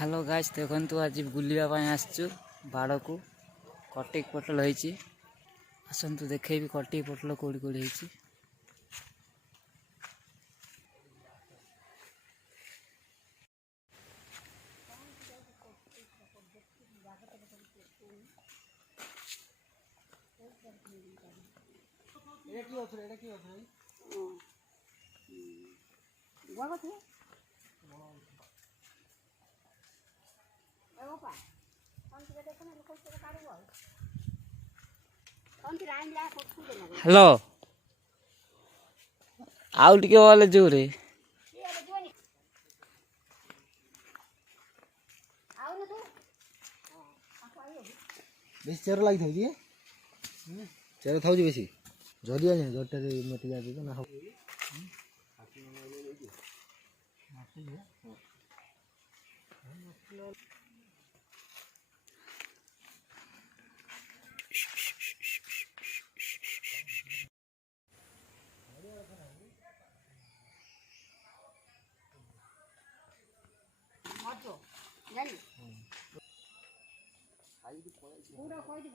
Hello guys देखु आज बुलवाई आसचु बाड़ को कटिक पोटल होती आसतु देखेबी कटिक पोटल कौड़ी कौड़ी होती। हेलो आउ टिके वाले जोरे बेसी चेर लगी थाउची चेर थाउची बेसी जदी आ जटा रे मटी जा दे ना हो पूरा कोई नहीं